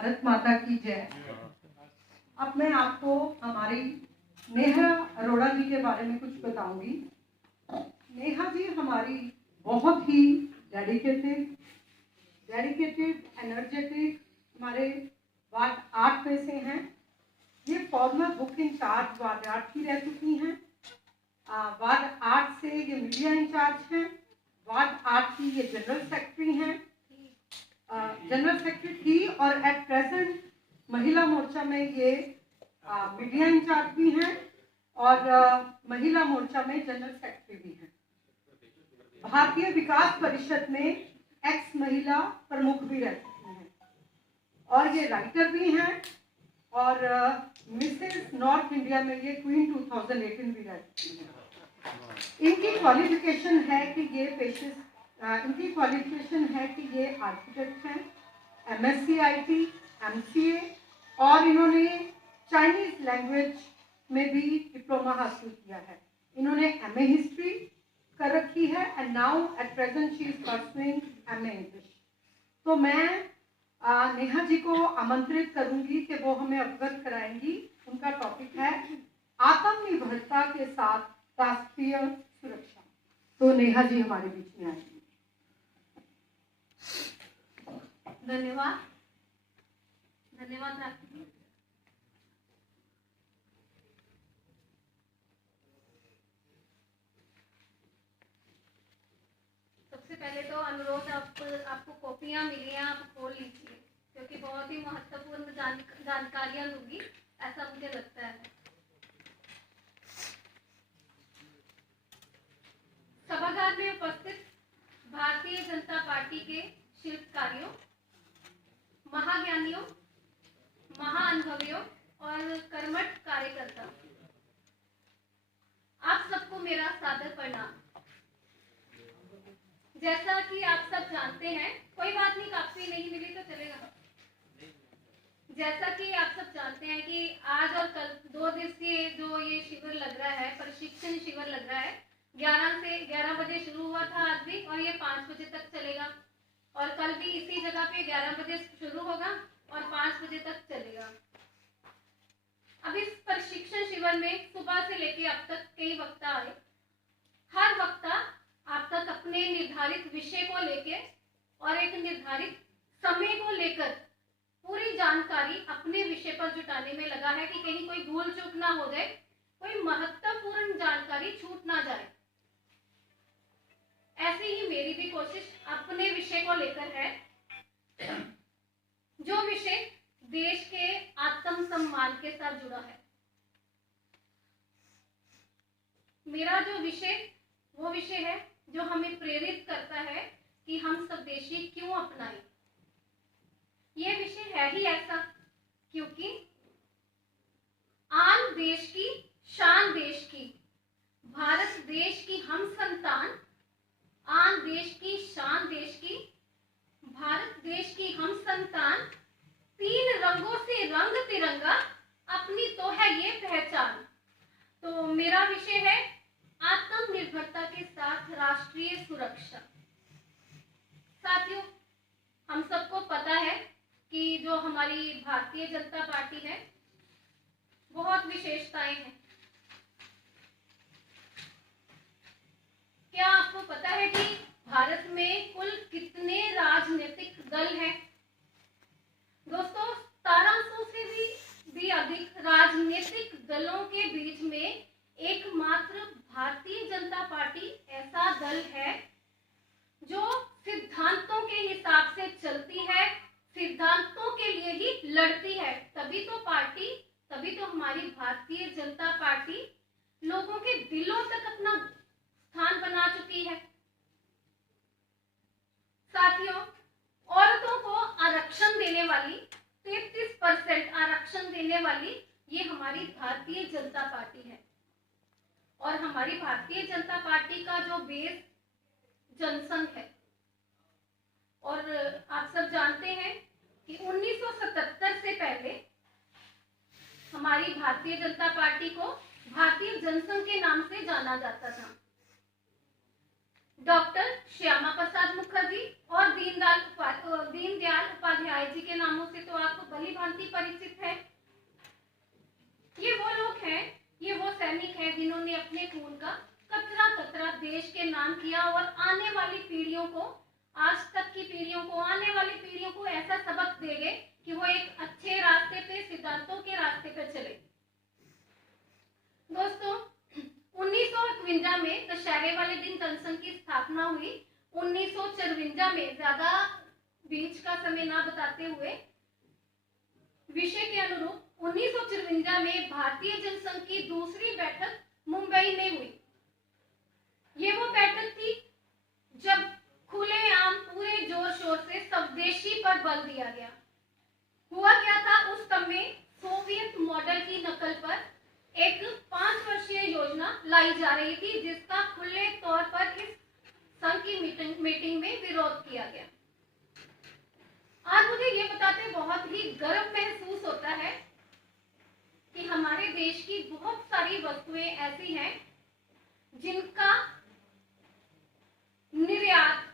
भारत माता की जय। अब मैं आपको हमारी नेहा अरोड़ा जी के बारे में कुछ बताऊंगी। नेहा जी हमारी बहुत ही डेडिकेटेड, एनर्जेटिक हमारे वार्ड 8 में से हैं। ये फॉर्मर बुक इंचार्ज वार्ड 8 की रह चुकी हैं। वार्ड 8 से ये मीडिया इंचार्ज हैं। वार्ड 8 की ये जनरल सेक्रेटरी हैं, जनरल सेक्रेटरी थी, और एट प्रेजेंट महिला मोर्चा में ये मीडिया इंचार्ज भी हैं और महिला मोर्चा में जनरल सेक्रेटरी भी हैं। भारतीय विकास परिषद में एक्स महिला प्रमुख भी रह चुकी हैं और ये राइटर भी हैं और मिसेस नॉर्थ इंडिया में ये क्वीन 2018 भी रह चुकी हैं। इनकी क्वालिफिकेशन है कि ये आर्किटेक्ट हैं, MSc IT, MCA, और इन्होंने चाइनीज लैंग्वेज में भी डिप्लोमा हासिल किया है। इन्होंने MA हिस्ट्री कर रखी है and now at present she is pursuing MA English. तो मैं नेहा जी को आमंत्रित करूंगी कि वो हमें अवगत कराएंगी। उनका टॉपिक है आत्मनिर्भरता के साथ राष्ट्रीय सुरक्षा। तो नेहा जी हमारे बीच में आएंगी। धन्यवाद राखी। सबसे पहले तो अनुरोध, आपको कॉपियां मिली हैं, आप खोल लीजिए क्योंकि बहुत ही महत्वपूर्ण जानकारियां लूंगी, ऐसा मुझे लगता है। सभागार में उपस्थित भारतीय जनता पार्टी के शिल्पकारियों, महाज्ञानियों, महाअनुभवियों और कर्मठ कार्यकर्ता, आप सबको मेरा सादर प्रणाम। जैसा कि आप सब जानते हैं, कोई बात नहीं, काफी नहीं मिली तो चलेगा। जैसा कि आप सब जानते हैं कि आज और कल 2 दिवसीय जो ये शिविर लग रहा है, प्रशिक्षण शिविर लग रहा है, 11 बजे शुरू हुआ था आज भी, और ये 5 बजे तक चलेगा, और कल भी इसी जगह पे 11 बजे शुरू होगा और 5 बजे तक चलेगा। अब इस प्रशिक्षण शिविर में सुबह से लेकर अब तक कई वक्ता आए। हर वक्ता आप तक अपने निर्धारित विषय को लेकर और एक निर्धारित समय को लेकर पूरी जानकारी अपने विषय पर जुटाने में लगा है कि कहीं कोई भूल चूक ना हो जाए, कोई महत्वपूर्ण जानकारी छूट ना जाए। ऐसे ही मेरी भी कोशिश अपने विषय को लेकर है, जो विषय देश के आत्मसम्मान के साथ जुड़ा है। मेरा जो विषय वो विषय है जो हमें प्रेरित करता है कि हम स्वदेशी क्यों अपनाएं। ये विषय है ही ऐसा क्योंकि आन देश की शान देश की, भारत देश की हम संतान, आन देश की शान देश की, भारत देश की हम संतान, 3 रंगों से रंग तिरंगा, अपनी तो है ये पहचान। तो मेरा विषय है आत्मनिर्भरता के साथ राष्ट्रीय सुरक्षा। साथियों, हम सबको पता है कि जो हमारी भारतीय जनता पार्टी है, बहुत विशेषताएं हैं। क्या आपको पता है कि भारत में कुल कितने राजनीतिक दल हैं? दोस्तों, 1700 से भी अधिक राजनीतिक दलों के बीच में एकमात्र भारतीय जनता पार्टी ऐसा दल है जो सिद्धांतों के हिसाब से चलती है, सिद्धांतों के लिए ही लड़ती है। तभी तो हमारी भारतीय जनता पार्टी लोगों के दिलों तक अपना स्थान बना चुकी है। साथियों, औरतों को आरक्षण देने वाली, 33% आरक्षण देने वाली ये हमारी भारतीय जनता पार्टी है। और हमारी भारतीय जनता पार्टी का जो बेस जनसंघ है, और आप सब जानते हैं कि 1977 से पहले हमारी भारतीय जनता पार्टी को भारतीय जनसंघ के नाम से जाना जाता था। डॉक्टर श्यामा प्रसाद मुखर्जी और दीनदयाल उपाध्याय जी के नामों से तो आपको भली भांति परिचित है। ये वो लोग हैं, ये वो सैनिक हैं जिन्होंने अपने खून का कतरा कतरा देश के नाम किया और आने वाली पीढ़ियों को, आज तक की पीढ़ियों को, आने वाली पीढ़ियों को ऐसा सबक देंगे कि वो एक अच्छे रास्ते पे, सिद्धांतों के रास्ते पे चले। दोस्तों, 1951 में दशहरे वाले दिन जनसंघ की स्थापना हुई। 1954 में, ज्यादा बीच का समय ना बताते हुए, विषय के अनुरूप 1954 में भारतीय जनसंघ की दूसरी बैठक मुंबई में हुई। ये वो बैठक थी जब खुलेआम पूरे जोर शोर से स्वदेशी पर बल दिया गया। हुआ क्या था, उस समय सोवियत मॉडल की नकल पर एक 5 वर्षीय योजना लाई जा रही थी, जिसका खुले तौर पर इस संघ की मीटिंग में विरोध किया गया। आज मुझे ये बताते बहुत ही गर्व महसूस होता है कि हमारे देश की बहुत सारी वस्तुएं ऐसी हैं जिनका निर्यात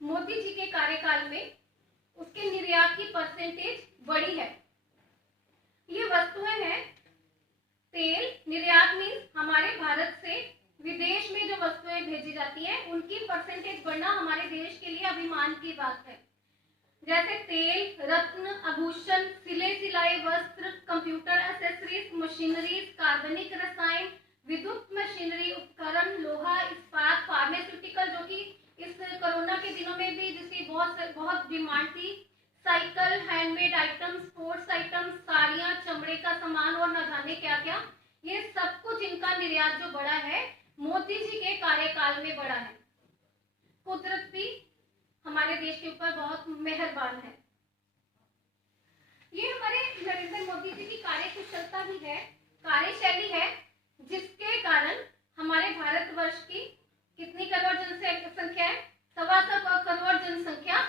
मोदी जी के कार्यकाल में, उसके निर्यात की परसेंटेज बढ़ी है। ये वस्तुएं हैं तेल, निर्यात मीन्स हमारे भारत से विदेश में जो वस्तुएं भेजी जाती हैं उनकी परसेंटेज बढ़ना हमारे देश के लिए अभिमान की बात है। जैसे तेल, रत्न, आभूषण, सिले सिलाए वस्त्र, कंप्यूटर एक्सेसरीज, मशीनरीज, कार्बनिक रसायन, विद्युत मशीनरी उपकरण, लोहा, इस्पात, फार्मास्यूटिकल, जो कि इस कोरोना के दिनों में भी जिसकी बहुत डिमांड थी, cycle, handmade item, sports item, साड़ियां, चमड़े का सामान और न जाने क्या क्या, ये सब कुछ इनका निर्यात जो बढ़ा है मोदी जी के कार्यकाल में बढ़ा है। कुदरत भी हमारे देश के ऊपर बहुत मेहरबान है। ये हमारे नरेंद्र मोदी जी की कार्यकुशलता भी है, कार्यशैली है, जिसके कारण हमारे भारतवर्ष की कितनी करोड़ जनसंख्या है, 125 करोड़ जनसंख्या,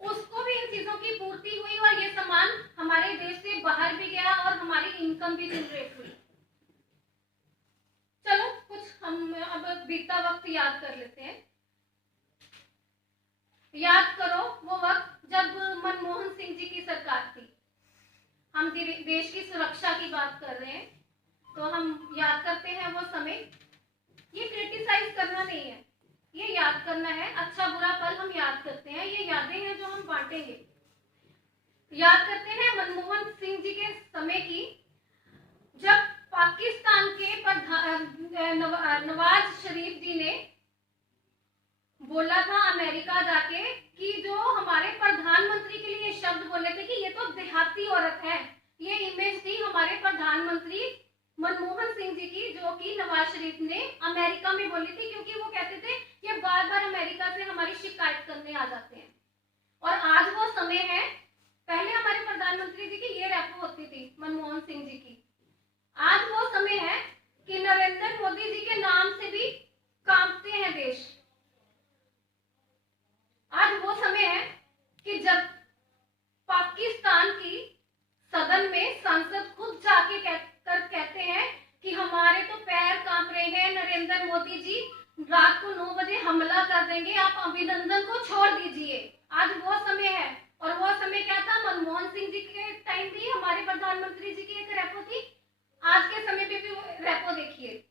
उसको भी इन चीजों की पूर्ति हुई और ये सामान हमारे देश से बाहर भी गया और हमारी इनकम भी जनरेट हुई। चलो कुछ हम अब बीता वक्त याद कर लेते हैं। याद करो वो वक्त जब मनमोहन सिंह जी की सरकार थी। हम देश की सुरक्षा की बात कर रहे हैं तो हम याद करते हैं वो समय। ये क्रिटिसाइज करना नहीं है, ये याद करना है। अच्छा बुरा पल हम याद करते हैं, ये यादें हैं जो हम बांटेंगे। याद करते हैं मनमोहन सिंह जी के समय की, जब पाकिस्तान के नवाज शरीफ जी ने बोला था अमेरिका जाके कि जो हमारे प्रधानमंत्री के लिए शब्द बोले थे कि ये तो देहाती औरत है, ये इमेज थी हमारे प्रधानमंत्री मनमोहन सिंह जी की, जो कि नवाज शरीफ ने अमेरिका में बोली थी, क्योंकि वो कहते थे ये बार बार अमेरिका से हमारी शिकायत करने आ जाते हैं। और आज वो समय है, पहले हमारे प्रधानमंत्री जी की ये रैपो होती थी मनमोहन सिंह जी की, आज वो समय है कि नरेंद्र मोदी जी के नाम से भी कांपते हैं देश। आज वो समय है कि जब पाकिस्तान की सदन में सांसद खुद जाके कहते हैं कि हमारे तो पैर कांप रहे हैं, नरेंद्र मोदी जी रात को 9 बजे हमला कर देंगे, आप अभिनंदन को छोड़ दीजिए। आज वो समय है। और वो समय क्या था, मनमोहन सिंह जी के टाइम भी हमारे प्रधानमंत्री जी की एक रेपो थी, आज के समय पे भी वो रेपो देखिए।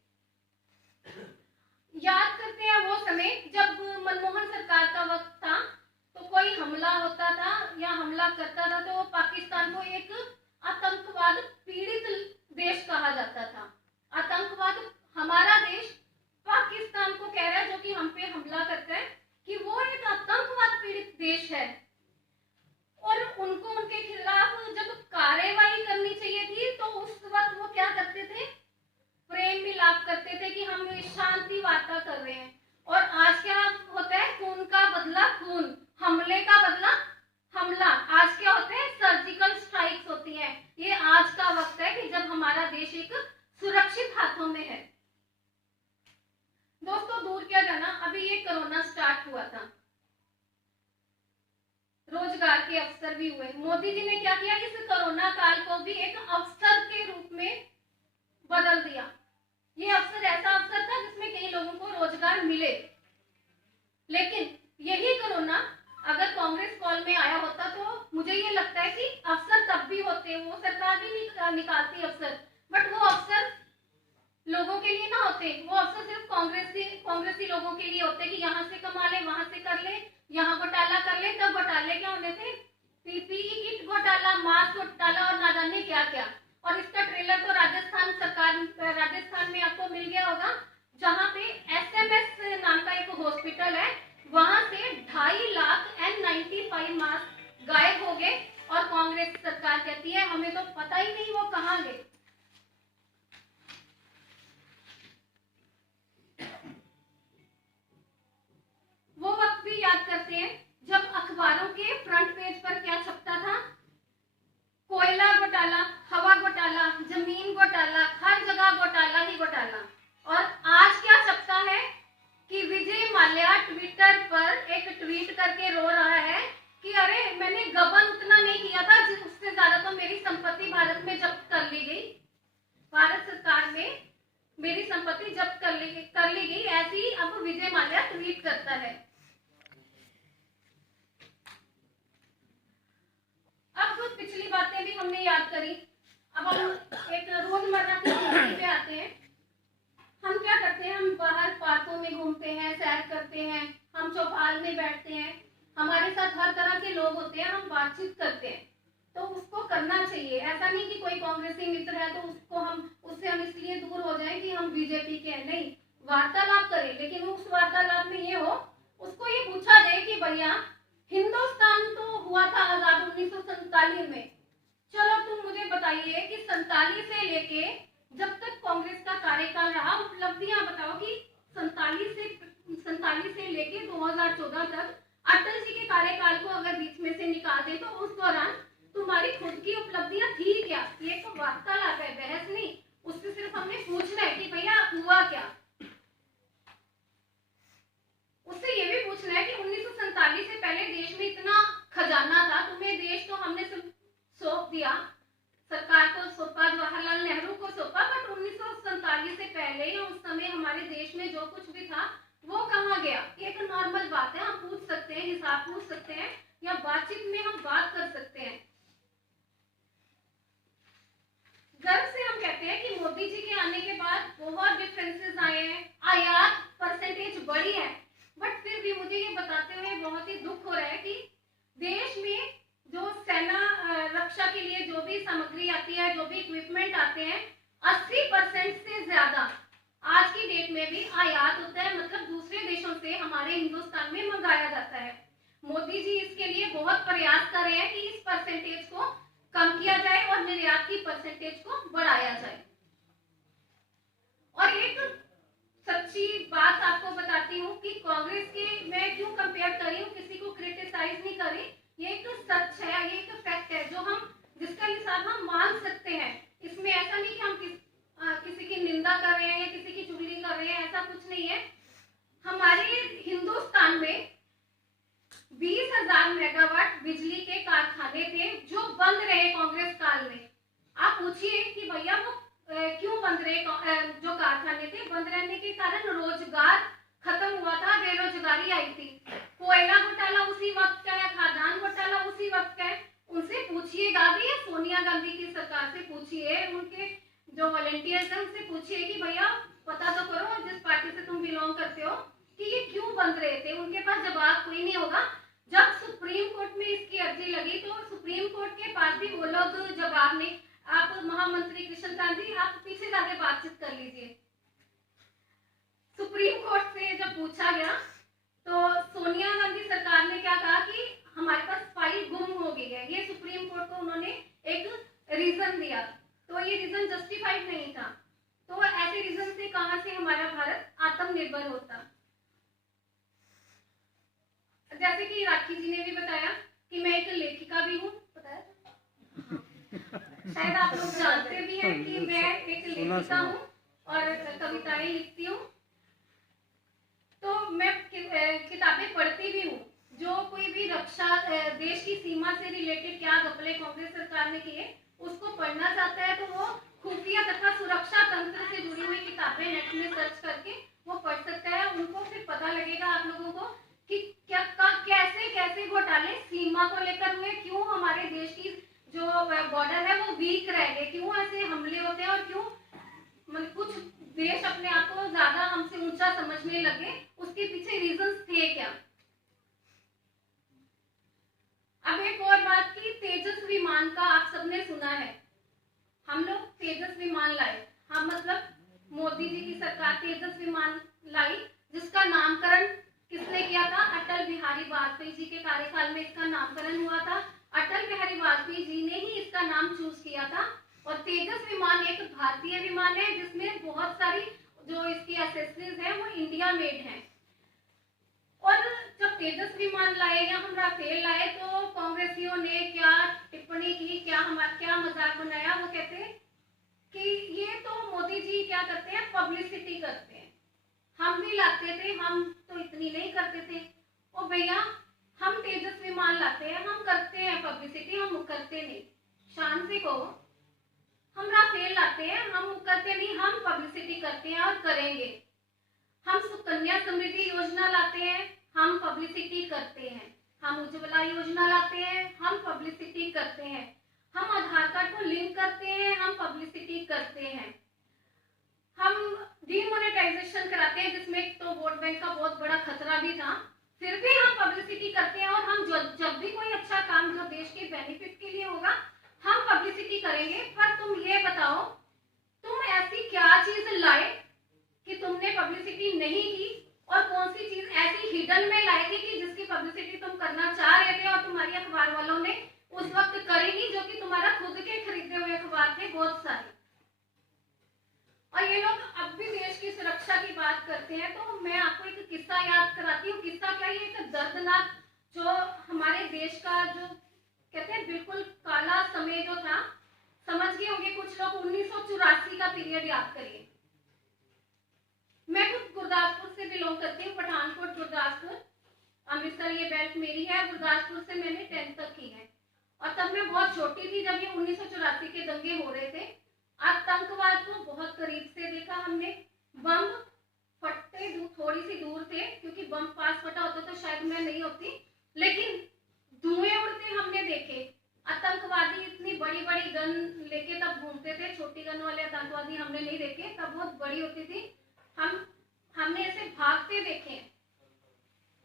याद करते हैं वो समय जब मनमोहन सरकार का वक्त था, तो कोई हमला होता था या हमला करता था तो पाकिस्तान को एक आतंकवाद पीड़ित देश कहा जाता था। आतंकवाद हमारा देश पाकिस्तान को कह रहा है, जो कि हम पे हमला करता है, कि वो एक आतंकवाद पीड़ित देश है। और उनको उनके खिलाफ जब कार्रवाई करनी चाहिए थी तो उस वक्त वो क्या करते थे, प्रेम मिलाप करते थे कि हम शांति वार्ता कर रहे हैं। और आज क्या होता है, खून का बदला खून, हमले का बदला हमला। आज क्या होते हैं, सर्जिकल स्ट्राइक्स होती है। ये आज का वक्त है कि जब हमारा देश एक सुरक्षित हाथों में है। दोस्तों दूर क्या जाना, अभी ये कोरोना स्टार्ट हुआ था, रोजगार के अवसर भी हुए। मोदी जी ने क्या किया, इस कोरोना काल को भी एक अवसर के रूप में बदल दिया। ये अवसर ऐसा अवसर था जिसमें कहीं कई लोगों को रोजगार मिले। लेकिन यही कोरोना अगर कांग्रेस कॉल में आया होता तो मुझे ये लगता है कि अफसर तब भी होते, वो सरकार भी निकालती अफसर, बट वो अफसर लोगों के लिए ना होते, वो अफसर सिर्फ कांग्रेसी लोगों के लिए होते कि यहाँ से कमा ले, वहां से कर ले, यहाँ घोटाला कर ले। तब घोटाले क्या होने थे? पीपीई किट घोटाला, मास्क घोटाला और ना जाने क्या क्या। और इसका ट्रेलर तो राजस्थान में आपको मिल गया होगा, जहाँ पे SMS नाम का एक हॉस्पिटल है, वहां से 2.5 लाख N95 मास्क गायब हो गए और कांग्रेस सरकार कहती है हमें तो पता ही नहीं वो कहाँ गए। वो वक्त भी याद करते हैं जब अखबारों के फ्रंट पेज पर क्या छपता था? कोयला घोटाला, हवा घोटाला, जमीन घोटाला, हर जगह घोटाला ही घोटाला। और आज क्या छपता है कि विजय माल्या ट्विटर पर एक ट्वीट करके रो रहा है कि अरे मैंने गबन उतना नहीं किया था, उससे ज्यादा तो मेरी संपत्ति भारत में जब्त कर ली गई, भारत सरकार में मेरी संपत्ति जब्त कर ली गई। ऐसी अब विजय माल्या ट्वीट करता है। अब कुछ पिछली बातें भी हमने याद करी, अब हम एक रोजमर्रा की जिंदगी पे आते हैं। हम क्या करते हैं? हम बाहर पार्कों में घूमते हैं, सैर करते हैं, हम चौपाल में बैठते हैं, हमारे साथ हर तरह के लोग होते हैं, हम बातचीत करते हैं। तो उसको करना चाहिए, ऐसा नहीं कि कोई कांग्रेसी मित्र है तो उससे हम इसलिए दूर हो जाएं कि हम बीजेपी के हैं। नहीं, वार्तालाप करें, लेकिन उस वार्तालाप में ये हो, उसको ये पूछा जाए कि भैया हिंदुस्तान तो हुआ था आजाद 1947 में, चलो तुम मुझे बताइए कि 47 से लेके जब तक कांग्रेस का कार्यकाल रहा, उपलब्धियां बताओ कि 47 से लेके 2014 तक अटल जी के कार्यकाल को अगर बीच में से निकाल दे तो उस दौरान तुम्हारी खुद की उपलब्धियां थी क्या? ये तो वार्तालाप है, बहस नहीं। उससे सिर्फ हमने पूछना है कि भैया हुआ क्या। उससे ये भी पूछना है कि 1947 से पहले देश में इतना खजाना था, तुम्हें देश तो हमने सौंप दिया, सरकार को सौंपा, जवाहरलाल नेहरू को सौंपा, बट 1947 से पहले या उस समय हमारे देश में जो कुछ भी था वो कहाँ गया? ये तो नॉर्मल बात है, हम पूछ सकते हैं, हिसाब पूछ सकते हैं, या बातचीत में हम बात कर सकते हैं। गर्व से हम कहते हैं कि मोदी जी के आने के बाद बहुत डिफरेंसेस आए हैं, आयात परसेंटेज बढ़ी है, बट फिर भी मुझे ये बताते हुए बहुत ही दुख हो रहा है कि देश में जो सेना रक्षा के लिए जो भी सामग्री आती है, जो भी इक्विपमेंट आते हैं, 80% से ज्यादा आज की डेट में भी आयात होता है, मतलब दूसरे देशों से हमारे हिंदुस्तान में मंगाया जाता है। मोदी जी इसके लिए बहुत प्रयास कर रहे हैं कि इस परसेंटेज को कम किया जाए और निर्यात की परसेंटेज को बढ़ाया जाए। और एक सच्ची बात आपको बताती हूँ कि कांग्रेस के मैं क्यों कंपेयर कर रही हूँ, किसी को क्रिटिसाइज नहीं कर रही, ये एक सच है, ये एक फैक्ट है जो हम जिसका हिसाब हम मान सकते हैं। इसमें ऐसा नहीं कि हम किसी की निंदा कर रहे हैं या किसी की चुगली कर रहे हैं, ऐसा कुछ नहीं है। हमारे हिंदुस्तान में 20,000 मेगावाट बिजली के कारखाने थे जो बंद रहे कांग्रेस काल में। आप पूछिए कि भैया वो क्यों बंद रहे? जो कारखाने थे बंद रहने के कारण रोजगार खत्म हुआ था, बेरोजगारी आई थी। कोयला घोटाला उसी वक्त का है, खादान घोटाला उसी वक्त का है। उनसे पूछिएगा भी, सोनिया गांधी की सरकार से पूछिए, उनके जो वॉलंटियर्स हैं उनसे पूछिए कि भैया पता तो करो जिस पार्टी से तुम बिलोंग करते हो कि ये क्यों बंद रहे थे। उनके पास जवाब कोई नहीं होगा। जब सुप्रीम कोर्ट में इसकी अर्जी लगी तो सुप्रीम कोर्ट के पास भी वो लोग जवाब नहीं। आप महामंत्री कृष्णकांत जी, आप पीछे जाके बातचीत कर लीजिए। सुप्रीम कोर्ट से जब पूछा गया तो सोनिया गांधी सरकार ने क्या कहा कि हमारे पास फाइल गुम हो गई है। ये सुप्रीम कोर्ट को उन्होंने एक रीजन दिया, तो ये रीजन जस्टिफाइड नहीं था। तो ऐसे रीजन से कहां से हमारा भारत आत्मनिर्भर होता। जैसे कि राखी जी ने भी बताया कि मैं एक लेखिका भी हूँ, पता है शायद आप लोग जानते भी हैं कि मैं एक लेखिका हूँ और कविताएं लिखती हूँ। तो मैं किताबें पढ़ती भी हूँ। जो कोई भी रक्षा, देश की सीमा से रिलेटेड क्या घपले कांग्रेस सरकार ने किए उसको पढ़ना चाहता है तो वो खुफिया तथा सुरक्षा तंत्र से जुड़ी हुई किताबें नेट में सर्च करके वो पढ़ सकता है, उनको फिर पता लगेगा आप लोगों को कि कैसे कैसे घोटाले सीमा को लेकर हुए, क्यों हमारे देश की जो बॉर्डर है वो वीक रह गए, क्यों ऐसे हमले होते हैं और क्यों मतलब कुछ देश अपने आप को ज्यादा हमसे ऊंचा समझने लगे, उसके पीछे रीजंस थे क्या। अब एक और बात की तेजस विमान का आप सबने सुना है, हम लोग तेजस विमान लाए, हम मतलब मोदी जी की सरकार तेजस विमान लाई, जिसका नामकरण किसने किया था, अटल बिहारी वाजपेयी जी के कार्यकाल में इसका नामकरण हुआ था। अटल बिहारी वाजपेयी जी ने ही इसका नाम चूज किया था। और तेजस विमान एक भारतीय विमान है जिसमें बहुत सारी जो इसकी एक्सेसरीज है वो इंडिया मेड है। और जब तेजस विमान लाए या हम राफेल लाए तो कांग्रेसियों ने क्या टिप्पणी की, क्या मजाक बनाया, वो कहते कि ये तो मोदी जी क्या करते हैं, पब्लिसिटी करते हैं, हम भी लाते थे, हम तो इतनी नहीं करते थे। ओ भैया, हम तेजस विमान लाते हैं, हम करते हैं पब्लिसिटी, हम मुकरते नहीं, शान से कहो। हम राफेल लाते हैं, हम मुकरते नहीं, हम पब्लिसिटी करते हैं और करेंगे। हम सुकन्या समृद्धि योजना लाते हैं, हम पब्लिसिटी करते हैं। हम उज्ज्वला योजना लाते हैं, हम पब्लिसिटी करते हैं। हम आधार कार्ड को लिंक करते हैं, हम पब्लिसिटी करते हैं। हम डीमोनेटाइजेशन कराते हैं जिसमें तो वोट बैंक का बहुत बड़ा खतरा भी था, फिर भी हम पब्लिसिटी करते हैं। और हम जब भी कोई अच्छा काम जो देश के बेनिफिट के लिए होगा हम पब्लिसिटी करेंगे। पर तुम ये बताओ, तुम ऐसी क्या चीज लाए कि तुमने पब्लिसिटी नहीं की, और कौन सी चीज ऐसी हिडन में लाए थे कि जिसकी पब्लिसिटी तुम करना चाह रहे थे और तुम्हारी अखबार वालों ने उस वक्त करी नहीं, जो कि तुम्हारा खुद के खरीदे हुए अखबार थे बहुत सारे। और ये लोग अब भी देश की सुरक्षा की बात करते हैं। तो मैं आपको एक किस्सा याद कराती हूँ। किस्सा क्या, ये एक दर्दनाक जो हमारे देश का जो कहते हैं बिल्कुल काला समय जो था, समझ गए होंगे कुछ लोग, 1984 का पीरियड याद करिए। मैं खुद गुरदासपुर से बिलोंग करती हूँ, पठानकोट गुरदासपुर, अमृतसर ये बेल्ट मेरी है। गुरदासपुर से मैंने 10th तक की है। और तब मैं बहुत छोटी थी जब ये 1984 के दंगे हो रहे थे। आतंकवाद को बहुत करीब से देखा हमने। बम फटते थोड़ी सी दूर थे, क्योंकि बम पास फटा होता तो शायद मैं नहीं होती, लेकिन धुएं उड़ते हमने देखे। आतंकवादी इतनी बड़ी बड़ी गन लेके तब घूमते थे, छोटी गन वाले आतंकवादी हमने नहीं देखे, तब बहुत बड़ी होती थी। हमने ऐसे भागते देखे।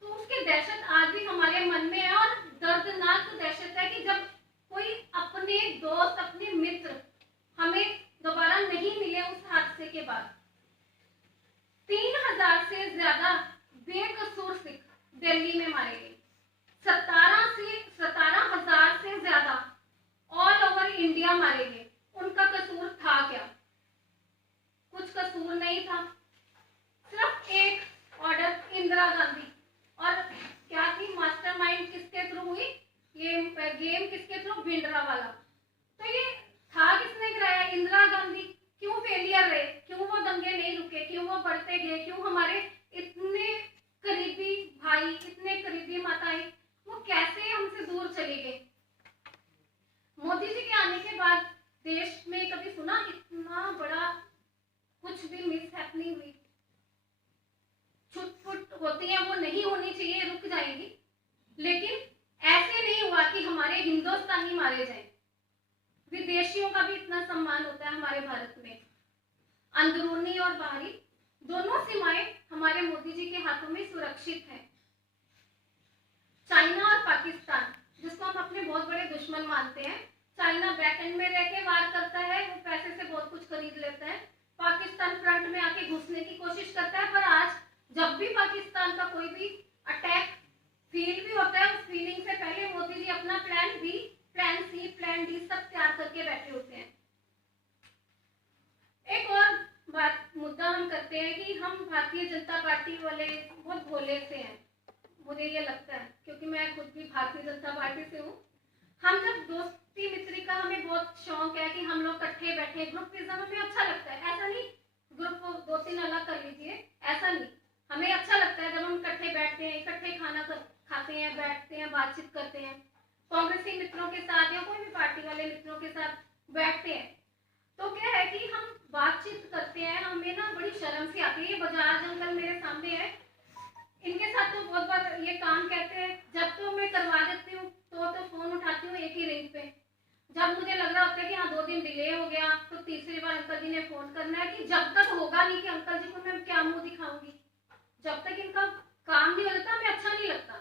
तो उसकी दहशत आज भी हमारे मन में है। और दर्दनाक दहशत है कि जब कोई अपने दोस्त, अपने मित्र हमें दोबारा नहीं मिले उस हादसे के बाद। 3000 से ज्यादा बेकसूर सिख दिल्ली में मारे गए। 17,000 से ज्यादा ऑल ओवर इंडिया मारे गए। उनका कसूर था क्या? कुछ कसूर नहीं था। सिर्फ एक ऑर्डर, इंदिरा गांधी। और क्या थी मास्टरमाइंड किसके थ्रू हुई? ये गेम किसके थ्रू? भिंडरा वाला। तो ये था किसने कराया? इंदिरा गांधी। क्यों फेलियर रहे? क्यों वो दंगे नहीं रुके? क्यों वो बढ़ते गए? क्यों हमारे इतने करीबी भाई, इतने करीबी माताएं, वो कैसे हमसे दूर चले गए? मोदी जी के आने के बाद देश में कभी सुना इतना बड़ा कुछ भी मिस हैपनिंग हुई? छुटपुट होती है, वो नहीं होनी चाहिए, रुक जाएगी, लेकिन ऐसे नहीं हुआ कि हमारे हिंदुस्तानी मारे जाएं। विदेशियों का भी इतना सम्मान होता है हमारे भारत में। अंदरूनी और बाहरी दोनों सीमाएं हमारे मोदी जी के हाथों में सुरक्षित हैं। चाइना और पाकिस्तान, जिसको हम अपने बहुत बड़े दुश्मन मानते हैं, चाइना बैक एंड में रह के वार करता है, वो पैसे से बहुत कुछ खरीद लेता है। पाकिस्तान फ्रंट में आके घुसने की कोशिश करता है। पर आज जब भी पाकिस्तान का कोई भी अटैक फील भी होता है, उस फीलिंग से पहले मोदी जी अपना plan B, plan C, plan D सब तैयार करके बैठे होते हैं। एक और बात मुद्दा हम करते हैं कि हम भारतीय जनता पार्टी वाले बहुत भोले से हैं, मुझे ये लगता है, क्योंकि मैं खुद भी भारतीय जनता पार्टी से हूँ। हम जब दोस्ती मित्री का हमें बहुत शौक है कि हम लोग इकट्ठे बैठे, ग्रुपिज्म हमें अच्छा लगता है। ऐसा नहीं ग्रुप 2-3 अलग कर लीजिए, ऐसा नहीं, हमें अच्छा लगता है जब हम इकट्ठे बैठते हैं, इकट्ठे खाना खाते हैं, बैठते हैं, बातचीत करते हैं, कांग्रेसी मित्रों के साथ या कोई भी पार्टी वाले मित्रों के साथ बैठते हैं। तो क्या है कि हम बातचीत करते हैं हमें ना बड़ी शर्म सी आती है। ये बजाज अंकल मेरे सामने है, इनके साथ तो बहुत बार ये काम कहते हैं, जब तो मैं करवा देती हूँ तो फोन उठाती हूँ एक ही रिंग पे। जब मुझे लग रहा होता है कि हाँ 2 दिन डिले हो गया तो तीसरी बार अंकल जी ने फोन करना है कि जब तक होगा नहीं कि अंकल जी को मैं क्या मुंह दिखाऊंगी, जब तक इनका काम नहीं हो जाता हमें अच्छा नहीं लगता,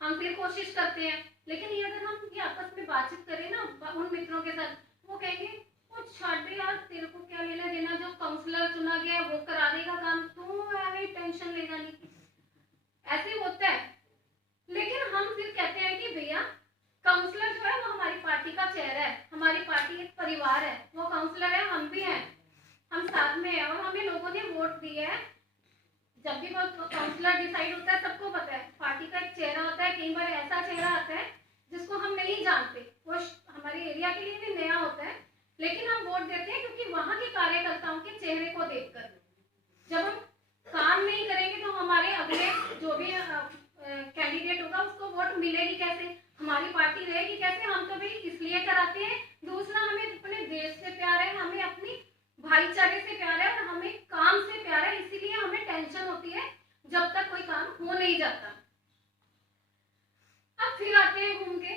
हम फिर कोशिश करते हैं। लेकिन ये अगर हम ये आपस में बातचीत करें ना उन मित्रों के साथ, वो कहेंगे वो छाड़ यार, तेरे को क्या लेना देना, जो काउंसलर चुना गया वो करा देगा काम, तू ऐसे टेंशन लेगा नहीं, ऐसे होता है। लेकिन हम फिर कहते हैं कि भैया काउंसलर जो है वो हमारी पार्टी का चेहरा है, हमारी पार्टी एक परिवार है, वो काउंसलर है, हम भी हैं, हम साथ में हैं और हमें लोगों ने वोट दिया है। जब भी वो काउंसलर डिसाइड होता है सबको पता है पार्टी का एक चेहरा होता है, कई बार ऐसा चेहरा आता है जिसको हम नहीं जानते, वो हमारे एरिया के लिए भी नया होता है, लेकिन हम वोट देते हैं क्योंकि वहां के कार्यकर्ताओं के चेहरे को देखकर। जब हम काम नहीं करेंगे तो हमारे अगले जो भी कैंडिडेट होगा उसको वोट मिलेगी कैसे, हमारी पार्टी रहेगी कैसे। हम तो भाई इसलिए कराते हैं, दूसरा हमें अपने देश से प्यार है, हमें अपनी भाईचारे से प्यार है और हमें काम से प्यार है, इसीलिए हमें टेंशन होती है जब तक कोई काम हो नहीं जाता। अब फिर आते हैं घूम के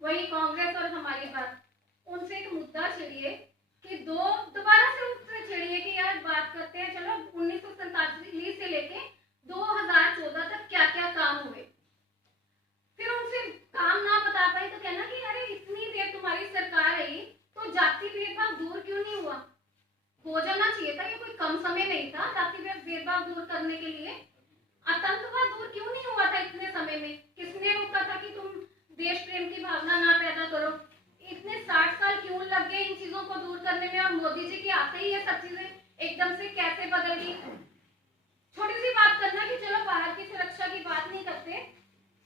वही कांग्रेस और हमारी बात, उनसे एक मुद्दा छेड़िए कि दोबारा से उनसे छेड़िए कि यार बात करते हैं, चलो 1947 से लेके 2014 तक क्या क्या काम हुए। फिर उनसे काम ना बता पाए तो कहना कि अरे इतनी देर तुम्हारी सरकार रही तो जाति भेदभाव दूर क्यों नहीं हुआ, हो जाना चाहिए था, ये कोई कम समय नहीं था जाति भेदभाव दूर करने के लिए। आतंकवाद दूर क्यों नहीं हुआ था इतने समय में, किसने रोका था कि तुम देश प्रेम की भावना ना पैदा करो, इतने 60 साल क्यों लग गए इन चीजों को दूर करने में, और मोदी जी के आते ही ये सब चीजें एकदम से कैसे बदल गई। छोटी सी बात करना कि चलो बाहर की सुरक्षा की बात नहीं करते,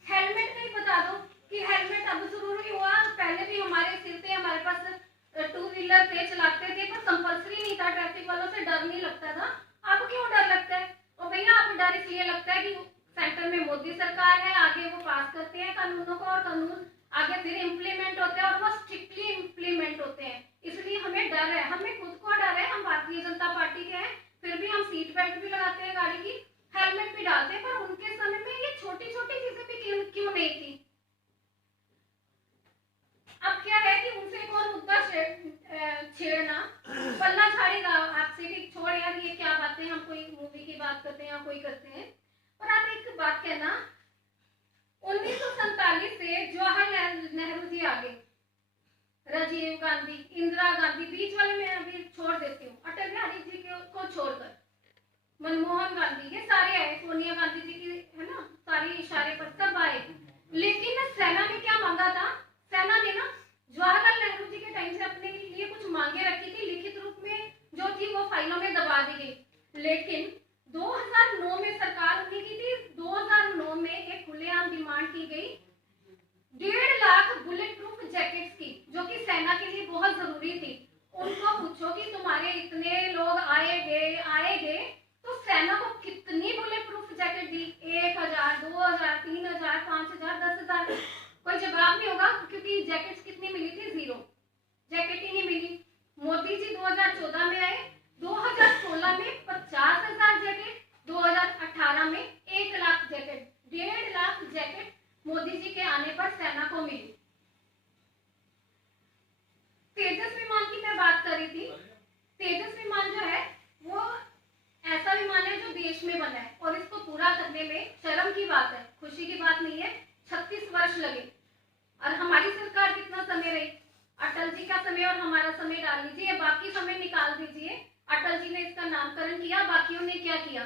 हेलमेट नहीं बता दो कि हेलमेट अब जरूरी हुआ, पहले भी हमारे सिर पे हमारे पास 2 व्हीलर थे चलाते थे पर कंपल्सरी नहीं था, ट्रैफिक वालों से डर नहीं लगता था, आपको क्यों डर लगता है। और भैया आप डर इसलिए लगता है कि सेंटर में मोदी सरकार है, आगे वो पास करते हैं कानूनों को और कानून आगे फिर इम्प्लीमेंट होते हैं और वो स्ट्रिक्टली इम्प्लीमेंट होते हैं, इसलिए हमें डर है, हमें खुद को डर है। हम भारतीय जनता पार्टी के हैं फिर भी हम सीट बेल्ट भी लगाते हैं गाड़ी की, हेलमेट भी डालते हैं, पर उनके समय में ये छोटी छोटी चीजें भी क्यों नहीं थी। अब क्या है कि उनसे एक और मुद्दा छेड़ना पल्ला झाड़ेगा आपसे कि छोड़ यार ये क्या बातें, हम कोई मूवी की बात करते हैं या कोई करते हैं। और आप एक बात कहना, 1947 से जवाहरलाल नेहरू जी आ गए, राजीव गांधी, इंदिरा गांधी, बीच वाले में अभी छोड़ देती हूँ, अटल बिहारी जी को छोड़कर मनमोहन गांधी, ये सारे आए, सोनिया गांधी जी की है ना, सारे इशारे पर सब आए। लेकिन सेना ने क्या मांगा था, सेना ने ना जवाहरलाल नेहरू जी के टाइम से अपने लिए कुछ मांगे रखी थी, लिखित रूप में जो थी वो फाइलों में दबा दी गई। लेकिन 2009 में सरकार उठी की थी, 2009 में एक खुलेआम डिमांड की गई 1.5 लाख बुलेट प्रूफ जैकेट्स की, जो कि सेना के लिए बहुत जरूरी थी। उनको पूछो कि तुम्हारे इतने लोग आए गए तो सेना को कितनी बुलेट प्रूफ जैकेट दी, 1000, 2000, 3000, 5000, 10,000, कोई जवाब नहीं होगा क्योंकि जैकेट्स कितनी मिली थी, 0 जैकेट ही नहीं मिली। मोदी जी 2014 में आए, 2016 में 50,000 जैकेट, 2018 में 1 लाख जैकेट, 1.5 लाख जैकेट मोदी जी के आने पर सेना को मिली। तेजस विमान की मैं बात कर रही थी, तेजस विमान जो है वो ऐसा विमान है जो देश में बना है और इसको पूरा करने में शर्म की बात है, खुशी की बात नहीं है, 36 वर्ष लगे। और हमारी सरकार कितना समय रही, अटल जी का समय और हमारा समय डाल लीजिए, बाकी समय निकाल दीजिए। अटल जी ने इसका नामकरण किया, बाकियों ने क्या किया।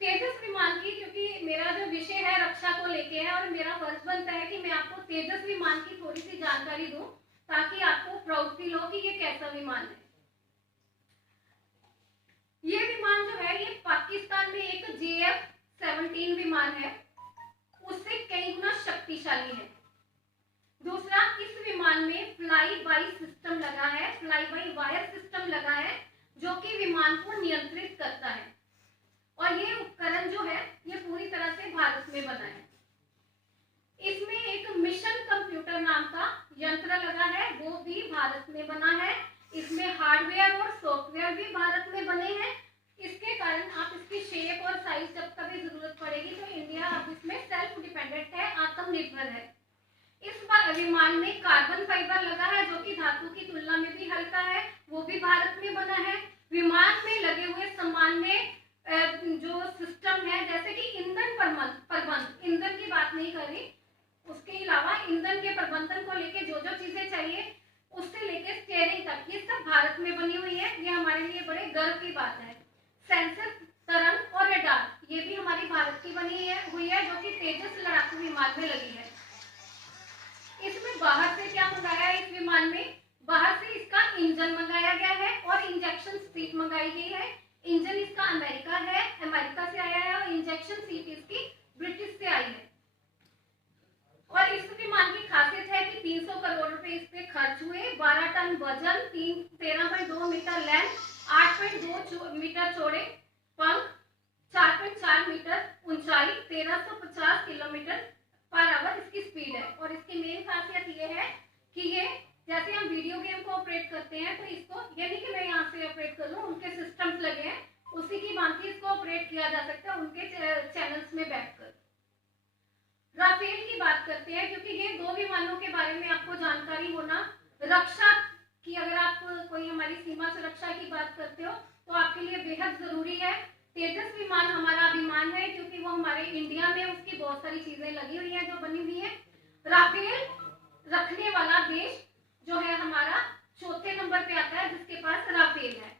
तेजस विमान की, क्योंकि मेरा जो विषय है रक्षा को लेके है और मेरा फर्ज बनता है कि मैं आपको तेजस विमान की थोड़ी सी जानकारी दूं ताकि आपको प्राउड फील हो कि ये कैसा विमान है। ये विमान जो है ये पाकिस्तान में एक JF-17 विमान है, उससे कई गुना शक्तिशाली है। दूसरा, इस विमान में फ्लाई बाय सिस्टम लगा है, फ्लाई बाय वायर सिस्टम लगा है जो कि विमान को नियंत्रित करता है और ये उपकरण जो है ये पूरी तरह से भारत में बना है। इसमें एक मिशन कंप्यूटर नाम का यंत्र लगा है, वो भी भारत में बना है। इसमें हार्डवेयर और सॉफ्टवेयर भी भारत में बने हैं। इसके कारण आप इसकी शेप और साइज जब कभी जरूरत पड़ेगी तो इंडिया अब इसमें सेल्फ डिपेंडेंट है, आत्मनिर्भर है। इस विमान में कार्बन फाइबर लगा है जो कि धातु की तुलना में भी हल्का है, वो भी भारत में बना है। विमान में लगे हुए सामान्य जो सिस्टम है, जैसे कि ईंधन प्रबंध, ईंधन की बात नहीं कर रही, उसके अलावा ईंधन के प्रबंधन को लेके जो जो चीजें चाहिए उससे लेके स्टीयरिंग तक, ये सब भारत में बनी हुई है। ये हमारे लिए बड़े गर्व की बात है। सेंसर, तरंग और रडार, ये भी हमारी भारत की बनी हुई है, जो कि तेजस लड़ाकू विमान में लगी है। इसमें बाहर से क्या मंगाया है? इस विमान में बाहर से इसका इंजन मंगाया गया है और इंजेक्शन सीट मंगाई गई है। इंजन इसका अमेरिका से आया है और इंजेक्शन सीट इसकी ब्रिटिश से आई है। और इस विमान की खासियत है कि 300 करोड़ रुपए इस पे खर्च हुए, 12 टन वजन, 13.2 मीटर लेंथ, 8.2 मीटर चौड़े पंख, 4.4 मीटर ऊंचाई, 1350 किलोमीटर पर आवर इसकी स्पीड है। और इसकी मेन खासियत ये है कि ये जैसे हम वीडियो गेम को ऑपरेट करते हैं तो इसको, ये नहीं कि मैं यहाँ से ऑपरेट कर लूँ, उनके सिस्टम्स लगे हैं, उसी की भांति इसको ऑपरेट किया जा सकता है उनके चैनल्स में बैठकर। राफेल की बात करते हैं, क्योंकि ये दो विमानों के बारे में आपको जानकारी होना, रक्षा की, अगर आप कोई हमारी सीमा सुरक्षा की बात करते हो तो आपके लिए बेहद जरूरी है। तेजस विमान हमारा विमान है क्योंकि वो हमारे इंडिया में उसकी बहुत सारी चीजें लगी हुई हैं जो बनी हुई है। राफेल रखने वाला देश जो है हमारा चौथे नंबर पे आता है जिसके पास राफेल है।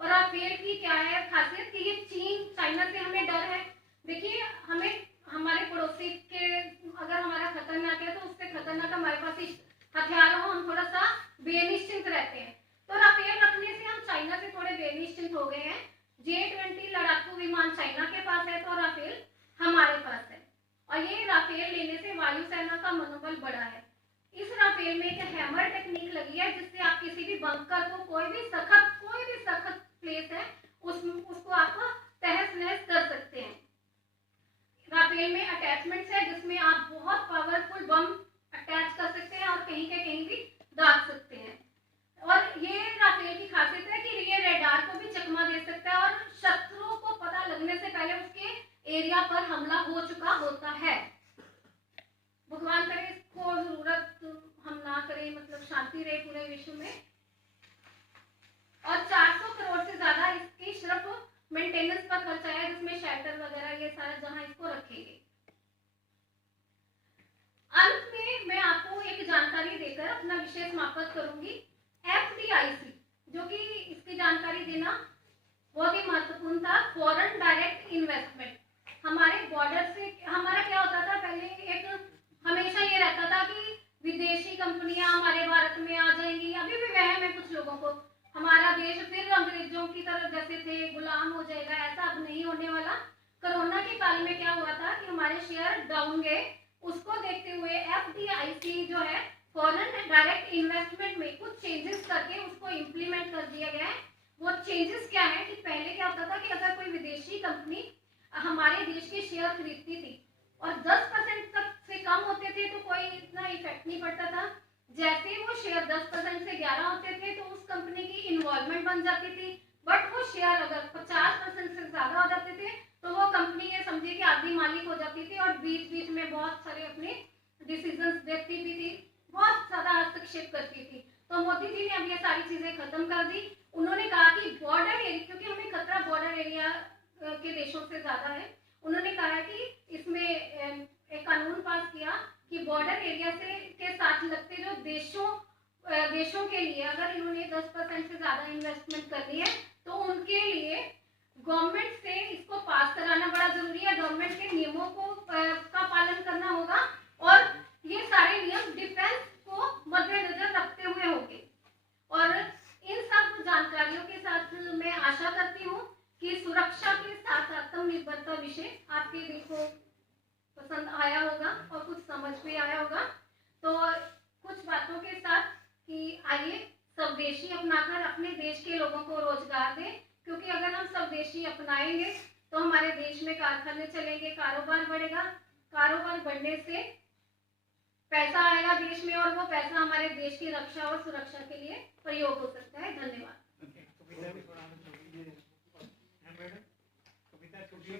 और राफेल की क्या है खासियत कि ये चीन, चाइना से हमें डर है। देखिए, हमें हमारे पड़ोसी के अगर हमारा खतरनाक है तो उससे खतरनाक हमारे पास हथियार हो, हम थोड़ा सा बेनिश्चिंत रहते हैं। तो राफेल रखने से हम चाइना से थोड़े बेनिश्चिंत हो गए हैं। J-20 लड़ाकू विमान चाइना के पास है तो राफेल हमारे पास है। और ये राफेल लेने से वायुसेना का मनोबल बढ़ा है। इस राफेल में एक हैमर टेक्निक लगी है जिससे आप किसी भी बंकर को, कोई भी सख्त प्लेस है उसको आप तहस नहस कर सकते हैं। राफेल में अटैचमेंट्स है जिसमें आप बहुत पावरफुल बम अटैच कर सकते हैं और कहीं के कहीं भी दाग सकते हैं। और ये राफेल की खासियत है कि ये रडार को भी चकमा दे सकता है और शत्रुओं को पता लगने से पहले उसके एरिया पर हमला हो चुका होता है। भगवान करे इसको जरूरत हम ना करें, मतलब शांति रहे पूरे विश्व में। और 400 करोड़ से ज्यादा इसकी सिर्फ मेंटेनेंस पर खर्च आया, जिसमें शेल्टर वगैरह ये सारा जहां इसको रखेंगे। अंत में मैं आपको एक जानकारी देकर अपना विषय समाप्त करूंगी। FDIC, जो कि इसकी जानकारी देना बहुत ही महत्वपूर्ण था, फॉरेन डायरेक्ट इन्वेस्टमेंट। हमारे बॉर्डर से हमारा क्या होता था पहले, एक हमेशा ये रहता था कि विदेशी कंपनियां हमारे भारत में आ जाएंगी। अभी भी वहम है कुछ लोगों को, हमारा देश फिर अंग्रेजों की तरह जैसे थे गुलाम हो जाएगा, ऐसा अब नहीं होने वाला। कोरोना के काल में क्या हुआ था कि हमारे शेयर डाउन गए, उसको देखते हुए FDIC जो है फॉरेन डायरेक्ट इन्वेस्टमेंट में कुछ चेंजेस करके उसको इम्प्लीमेंट कर दिया गया है। वो चेंजेस क्या है कि पहले क्या होता था कि अगर कोई विदेशी कंपनी हमारे देश के शेयर खरीदती थी और 10% तक से कम होते थे तो कोई इतना इफेक्ट नहीं पड़ता था। जैसे वो शेयर 10% से 11 होते थे तो उस कंपनी की इन्वॉल्वमेंट बन जाती थी। बट वो शेयर अगर 50% से ज्यादा हो जाते थे तो वो कंपनी ये समझे कि आधी मालिक हो जाती थी और बीच बीच में बहुत सारे अपने डिसीजंस देती भी थी, बहुत ज्यादा हस्तक्षेप करती थी। तो मोदी जी ने अब ये सारी चीजें खत्म कर दी। उन्होंने कहा कि बॉर्डर एरिया, क्योंकि हमें खतरा बॉर्डर एरिया के देशों से ज्यादा है, उन्होंने कहा कि इसमें एक कानून पास किया कि बॉर्डर एरिया से के साथ लगते जो देशों के लिए अगर इन्होंने 10% से ज्यादा इन्वेस्टमेंट करनी है तो उनके लिए गवर्नमेंट से इसको पास कराना बड़ा जरूरी है। गवर्नमेंट के नियमों को का पालन करना होगा और ये सारे नियम डिफेंस को मद्देनजर रखते हुए होंगे। और इन सब जानकारियों के साथ मैं आशा करती हूँ कि सुरक्षा के साथ आत्मनिर्भरता विषय आपके दिल को पसंद आया होगा और कुछ समझ भी आया होगा। तो कुछ बातों के साथ कि आइए स्वदेशी अपनाकर अपने देश के लोगों को रोजगार दें, क्योंकि अगर हम स्वदेशी अपनाएंगे तो हमारे देश में कारखाने चलेंगे, कारोबार बढ़ेगा। कारोबार बढ़ने से पैसा आएगा देश में और वो पैसा हमारे देश की रक्षा और सुरक्षा के लिए प्रयोग हो सकता है। धन्यवाद। कविता भी पढ़ाना चाहिए है मैडम, कविता छोटी